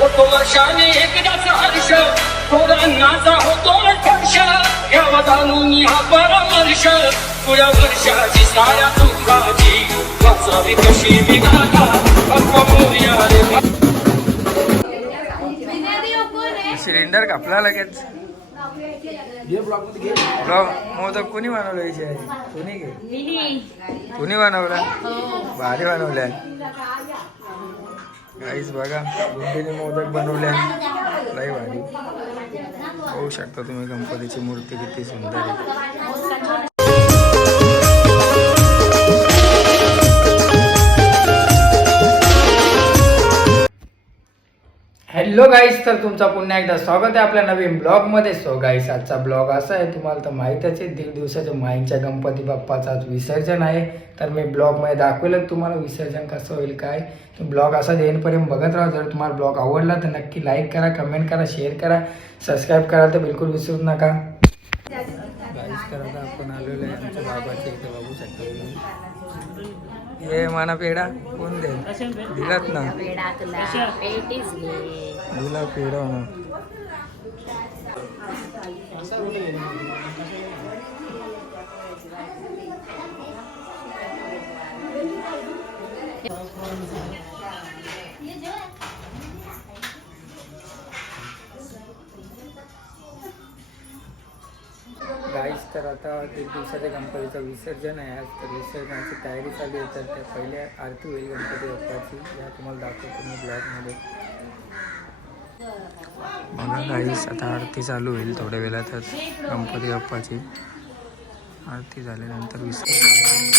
होतो वर्षाने एकदाच हर्ष होतो जाणून हा परामर्श पुढ्या वर्षाची साऱ्या दुःखाची वाचावी कशी सिलेंडर कापला लगेच. मोदक कोणी बनवलं विषय कोणी घे कोणी बनवला? भारी बनवल्या काहीच बघा बुद्धीने मोदक बनवल्या लई भारी. होऊ शकता तुम्ही गणपतीची मूर्ती किती सुंदर आहे. हॅलो गाईस तर तुमचा पुन्हा एकदा स्वागत आहे आपल्या नवीन ब्लॉगमध्ये. सो गाईस आजचा ब्लॉग असा आहे तुम्हाला तर माहीतच आहे दीड दिवसाच्या माईंच्या गणपती बाप्पाचं आज विसर्जन आहे. तर मी ब्लॉगमध्ये दाखवेल तुम्हाला विसर्जन कसं होईल काय? तर ब्लॉग असा येईपर्यंत बघत राहा. जर तुम्हाला ब्लॉग आवडला तर नक्की लाईक करा कमेंट करा शेअर करा सबस्क्राईब करा तर बिलकुल विसरू नका. गाईस तर आता आपण आलेलो आहे आमच्या इथे बघू शकता तुम्ही हे माना पेढा कोण दे दिलात ना पेढा तुला पेटीच घे दिला पेढा गाईस तर आता एक दिवसाच्या गणपतीचं विसर्जन आहे. आज तर विसर्जनाची तयारी चालू आहे. तर त्या पहिल्या आरती होईल गणपती बाप्पाची. या तुम्हाला दाखवतो मी ब्लॉगमध्ये. बघा गाईस आता आरती चालू होईल थोड्या वेळातच. गणपती बाप्पाची आरती झाल्यानंतर विसर्जन.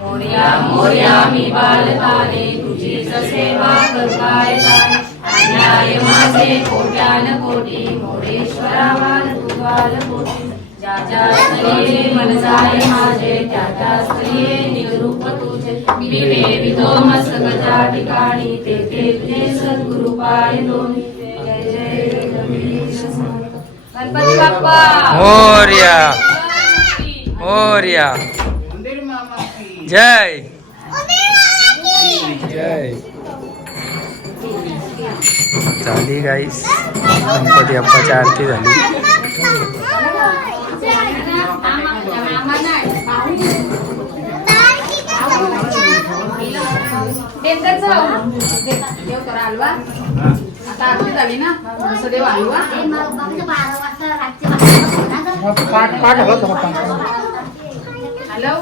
मोर्या मोर्या मी बालताले तुझी सेवा करताय अन्याय माझे कोट्यान कोटी. मोरेश्वरा वाल तू वाल कोटी. ज्या स्त्रिये मन जाय माझे त्या त्या स्त्रिये निरूप तुझे. मी वेवितो ठिकाणी. ते ते तुझे सद्गुरु पाय दोन्ही. गणपती बाप्पा. मोर्या. मोर्या. जय. जय झाली गाईस गणपती बाप्पाची आरती झाली. आता झाली ना? देव हलवा पाठ पाठ हवं होता हॅलो?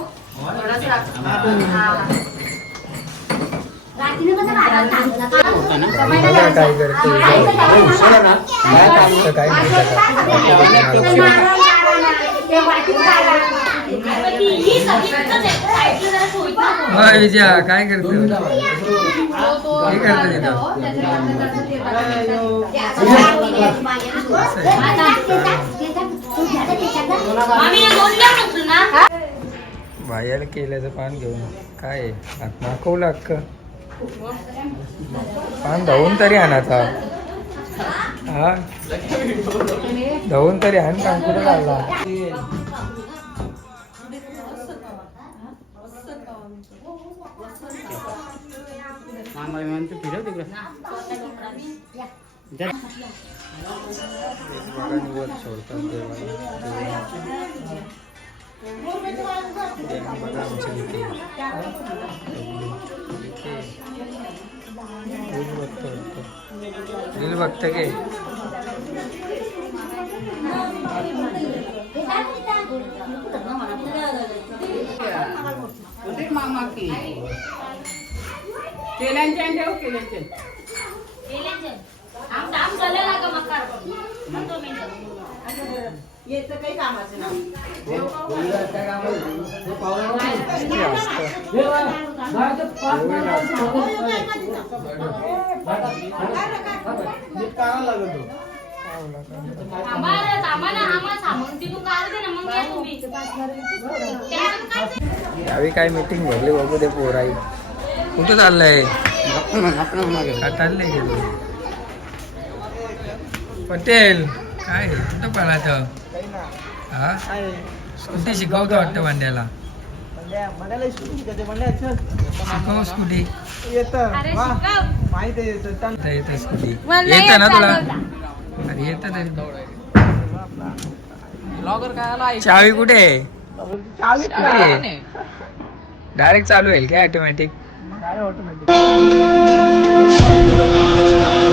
हा. काय करते? काय काय विजया काय करते? हे करते बाहेर केल्याचं पान घेऊन काय आहे? हात नाकवलं अक्क? पान धावून तरी आणाचा हा धावून तरी आण पान कुठं घालला बघा निवड सोडतात देवाला देवाला बघा आमची लिखी. लिखी. रील बघतो वाटतं. रील बघतं के यावेळी काय मीटिंग भरली बघू दे पोराई कुठं चाललंय का चाललंय गेलो पटेल काय? कुठं पळायचं हा? स्कूटी शिकवतो वाटतं भांड्याला शिकव स्कूटी. आता येतं स्कूटी. येतं ना तुला? अरे येतं तरी चावी कुठे? आहे. डायरेक्ट चालू होईल काय ऑटोमॅटिक वाघाले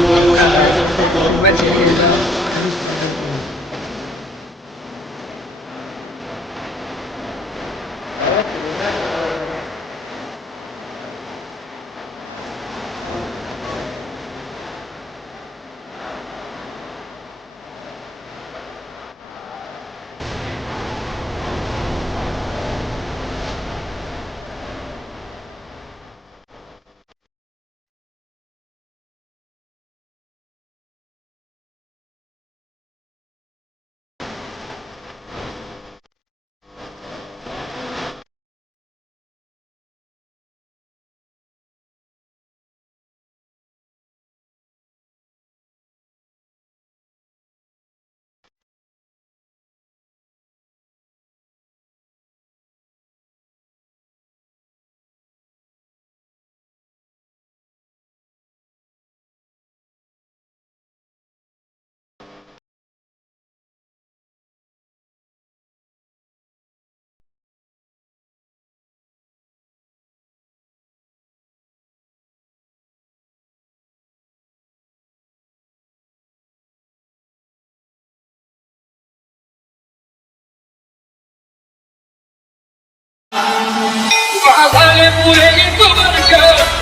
पुरे एक वर्ष.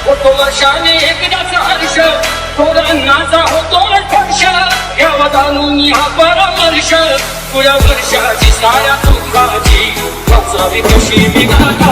होतो वर्षाने एकदाच हर्ष. थोरांनाचा होतो स्पर्श घ्यावा जाणून हा परामर्श. पुढ्या वर्षाची साऱ्या तुंगाची वाचावी कशी विघाता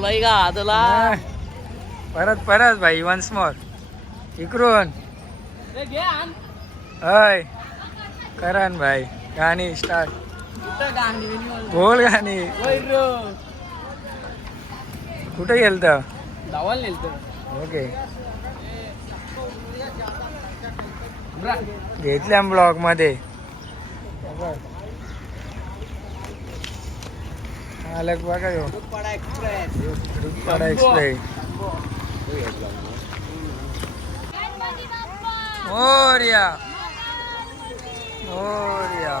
रे Bye. हा. परत परत भाई वन्स मोर इकडून. हय. करण भाई गाणी स्टार्ट बोल गाणी. कुठे गेलत? ओके. घेतल्या ब्लॉगमध्ये. आलक बघा यो. दुधपाडा. एक्सप्रेस. मोर्या. मोर्या.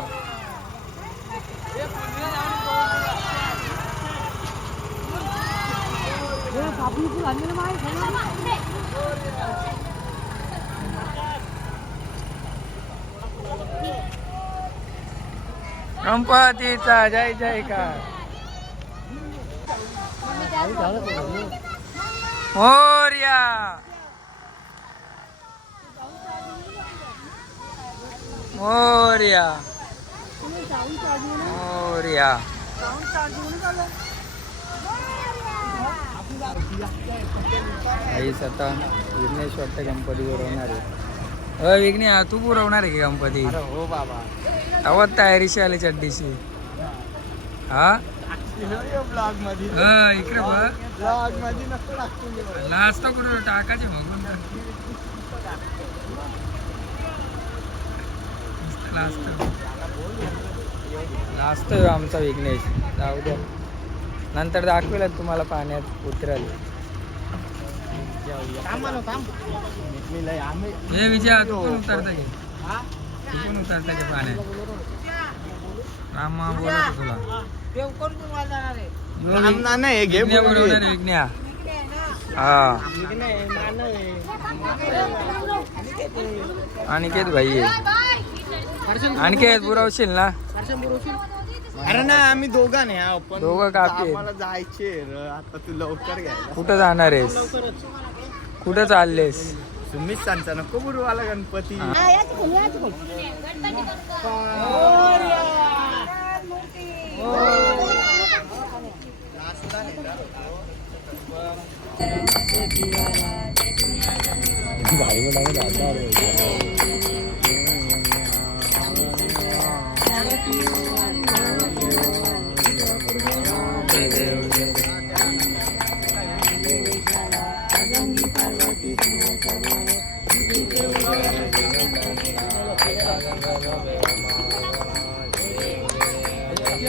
गणपतीचा जय जयकार. मोर्या मोर्या मोर्या आईस आता विघ्नेश वाटतं गणपती पुरवणार आहे. अ विघ्ने तू पुरवणार आहे की गणपती? हो बाबा. आवाज तयारीशी आली चड्डीशी. हा? ब्लॉगमध्ये अ, इकडे बघ. ब्लॉगमध्ये नको टाकतो लास्ट कुठं टाकायचे बघून लास्ट. लास्ट आमचा विघ्नेश. जाऊ द्या नंतर दाखवेल तुम्हाला पाण्यात उतरेल. हे विजय तू पण उतरता की? तू पण उतरता की पाण्यात? रामा बोलत तुला. नाही हे घे बरोबर आहे, विघ्न्या हा. अनिकेत भाई आहे. अनिकेत पुरवशील ना? अरे ना आम्ही दोघं नाही हा, पण दोघं कापी. आम्हाला जायचे र. आता तू लवकर घ्यायला. कुठं जाणार आहेस? कुठं चाललेस? तुम्हीच सांगता नको बुरुवाला गणपती. हा. vậy mới đang làm đó rồi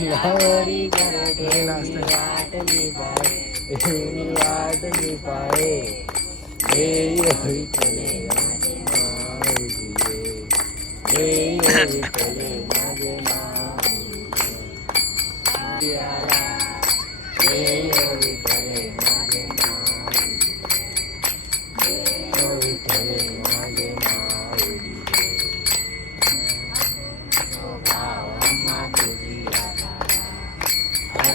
લાવરી કરે દેવની વાટ નિભાય દેવની વાટ નિભાય દેવી હોય તને વાટ માવજે દેવી હોય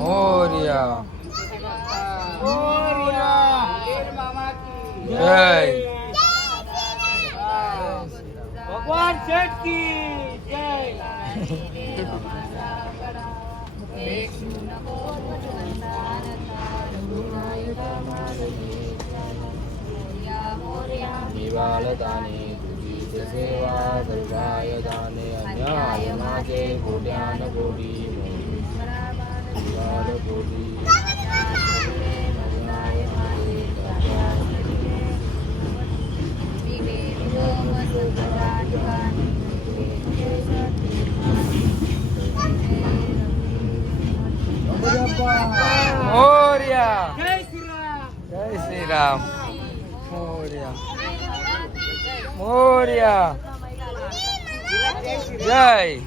मोर्या। जय भगवान शेठ की जय। निवालदाने तुझीच सेवा सर्वाय दाने अन्याय माझे कोट्यान कोटी निवाल कोटी मोर्या जय जय श्रीराम। मोर्या। मोर्या। जय।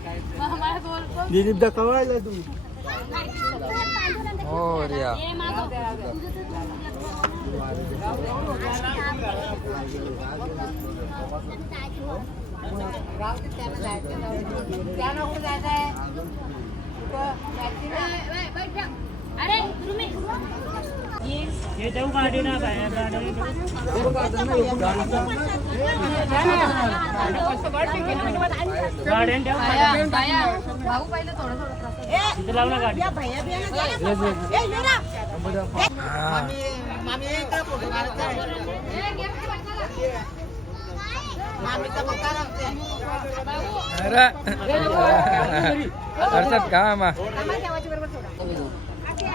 दिलीप दा कवायला तू. मोर्या. अरे हे देऊ गाडी ना बाहेर गाडी गाडी भाऊ पाहिलं थोडं थोडं. अर्थात का मा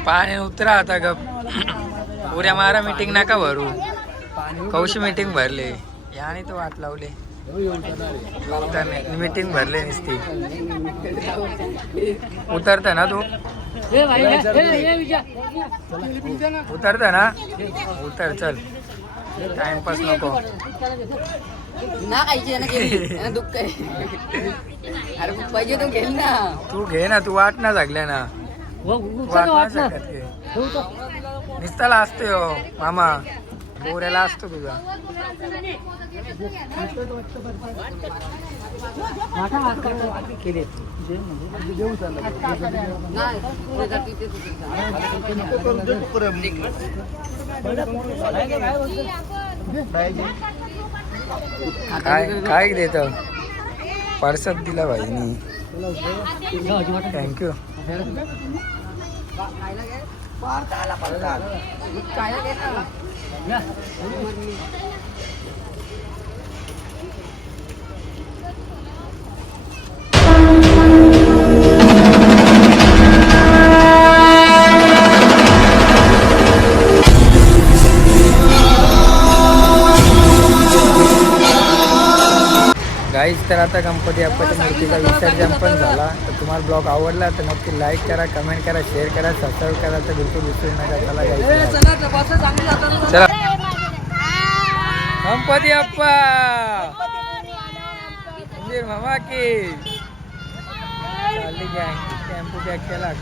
पाणी उतरा आता ग उद्या मारा मीटिंग नका भरू. कौशी मीटिंग भरले. याने तो वाट लावले. मीटिंग भरले नुसती उतरता ना तू? उतरता ना उतर चल. टाइमपास नको. ना ना दुःख अरे पाहिजे तो घेईल ना. तू घे ना तू वाट ना लागल्या ना. वाट नाही घे. निस्ताला असतो हो मामा. पोऱ्याला असतो तुझा. नाही काय काय देत? पार्सल दिला भाईनी थँक्यू काय घेत ना आता गणपती बाप्पाच्या मूर्तीचा विसर्जन पण झाला. तर तुम्हाला ब्लॉग आवडला तर नक्की लाईक करा कमेंट करा शेअर करा सबस्क्राईब करा. तर बिलकुल विसरू नका चला गणपती मंदिर मामा की. चालली गॅंग. टेम्पो बॅग केला